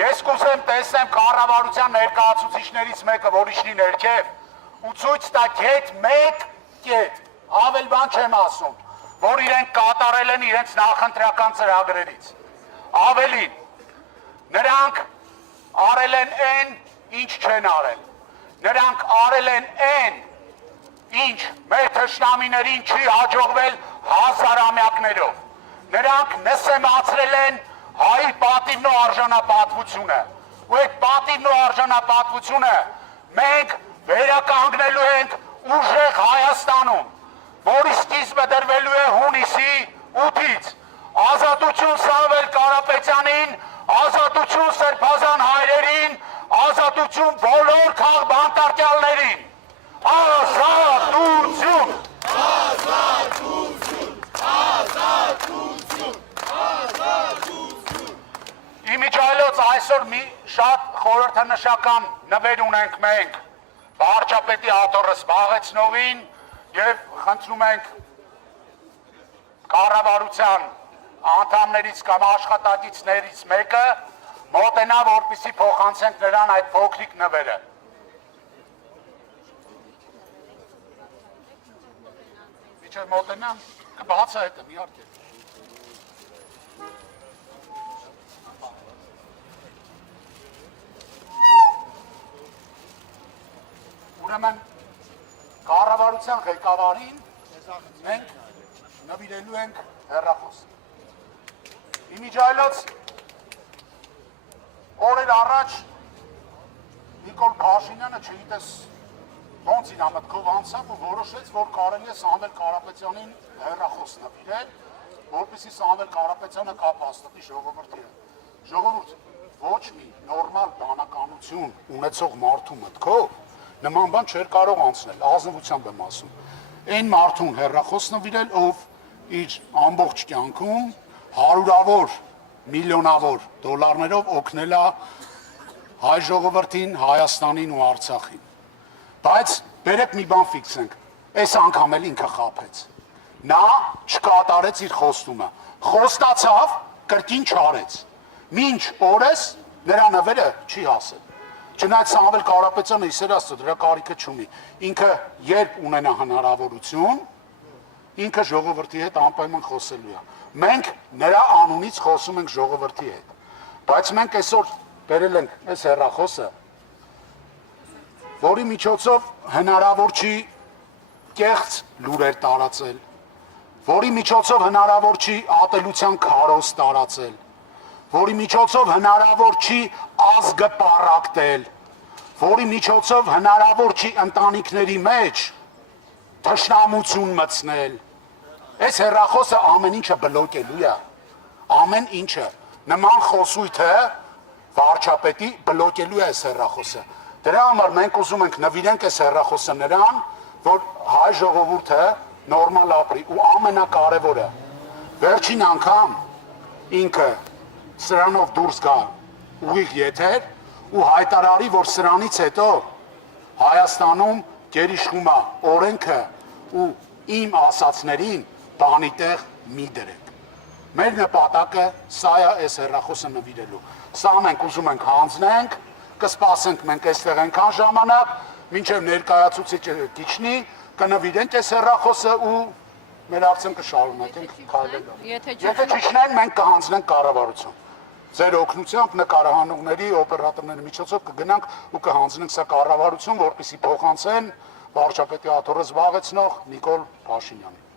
Ես կուզեմ տեսնեմ կառավարության ներկայացուցիչներից մեկը, որ իջնի ներքև, ու ցույց տա կետ մեկ կետ, ավել բան չեմ ասում, որ իրենք կատարել են իրենց նախընտրական ծրագրերից։ Ավելին, նրանք արել են այն, ինչ չեն արել։ Նրանք արել են այն, ինչ մեր թշնամիներին չի հաջողվել հազարամյակներով։ Նրանք նսեմացրել են հայի պատիվն ու արժանապատվությունը, ու այդ պատիվն ու արժանապատվությունը մենք վերականգնելու ենք ուժեղ Հայաստանում, որի սկիզբը դրվելու է հունիսի 8-ից, ազատություն Սամվել Կարապետյանին, ազատություն սրբազան հայրերին, ազատություն բոլոր բանտարկյալներին, ազատություն, ազատություն, ազատություն, ազատություն։ Իմիջայլոց այսօր մի շատ խորհրդանշական նվեր ունենք մենք վարչապետի հաթոռը զբաղեցնողին եւ խնդրում ենք կառավարության անդամներից կամ աշխատակիցներից մեկը մոտենա, որպեսզի փոխանցենք նրան այդ փոքրիկ նվերը։ Միջև մոտենա, բացա հետը իհարկե։ Ուրեմն կառավարության ղեկավարին մենք նվիրելու ենք հեռախոս։ Իմիջայլոց օրեր առաջ Նիկոլ Փաշինյանը չգիտես ոնց իր մտքով անցավ ու որոշեց, որ կարելի է Սամվել Կարապետյանին հեռախոս նվիրել, որպեսզի Սամվել Կարապետյանը կապ հաստատի ժողովրդի հետ։ Ժողովուրդ, ոչ մի նորմալ բանականություն ունեցող մարդու մտքով նման բան չէր կարող անցնել, ազնվությամբ եմ ասում։ Այն մարդուն հեռախոս նվիրել, ով իր ամբողջ կյանքում հարյուրավոր, միլիոնավոր դոլարներով օգնել է հայ ժողովրդին, Հայաստանին ու Արցախին։ Բայց բերեք մի բան ֆիքսենք, այս անգամ էլ ինքը խաբեց։ Նա չկատարեց իր խոստումը, խոստացավ, կրկին չարեց։ Մինչ օրս նրա նվերը չի հասել։ Չնայած Սամվել Կարապետյանը իսեր աստծո դրա կարիքը չունի։ Ինքը երբ ունենա հնարավորություն, ինքը ժողովրդի հետ անպայման խոսելու է։ Մենք նրա անունից խոսում ենք ժողովրդի հետ։ Բայց մենք այսօր բերել ենք այս հեռախոսը, որի միջոցով հնարավոր չի կեղծ լուրեր տարածել, որի միջոցով հնարավոր չի ատելության քարոզ տարածել, որի միջոցով հնարավոր չի ազգը պառակտել, որի միջոցով հնարավոր չի ընտանիքների մեջ թշնամություն մտցնել։ Այս հեռախոսը ամեն ինչը բլոկելու է, ամեն ինչը, նման խոսույթը վարչապետի բլոկելու է այս հեռախոսը։ Դրա համար մենք ուզում ենք նվիրենք այս հեռախոսը նրան, որ հայ ժողովուրդը նորմալ ապրի ու ամենակարևորը, վերջին անգամ ինքը սրանով դուրս գա ուղիղ եթեր ու հայտարարի, որ սրանից հետո Հայաստանում գերիշխում է օրենքը ու իմ ասածներին բանի տեղ մի դրեք։ Մեր նպատակը սա է այս հեռախոսը նվիրելու։ Սա մենք ուզում ենք հանձնենք, կսպասենք մենք այստեղ այնքան ժամանակ, մինչև ներկայացուցիչը դիչնի, կնվիրենք այս հեռախոսը ու մեր ակցիան կշարունակենք քայլելով։ Եթե չիջնեն, մենք կհանձնենք կառավարություն։ Ձեր օգնությամբ նկարահանողների, օպերատորների միջոցով կգնանք ու կհանձնենք սա կառավարություն, որպեսզի փոխանցեն վարչապետի հաթոռը զբաղեցնող Նիկոլ Փաշինյանին։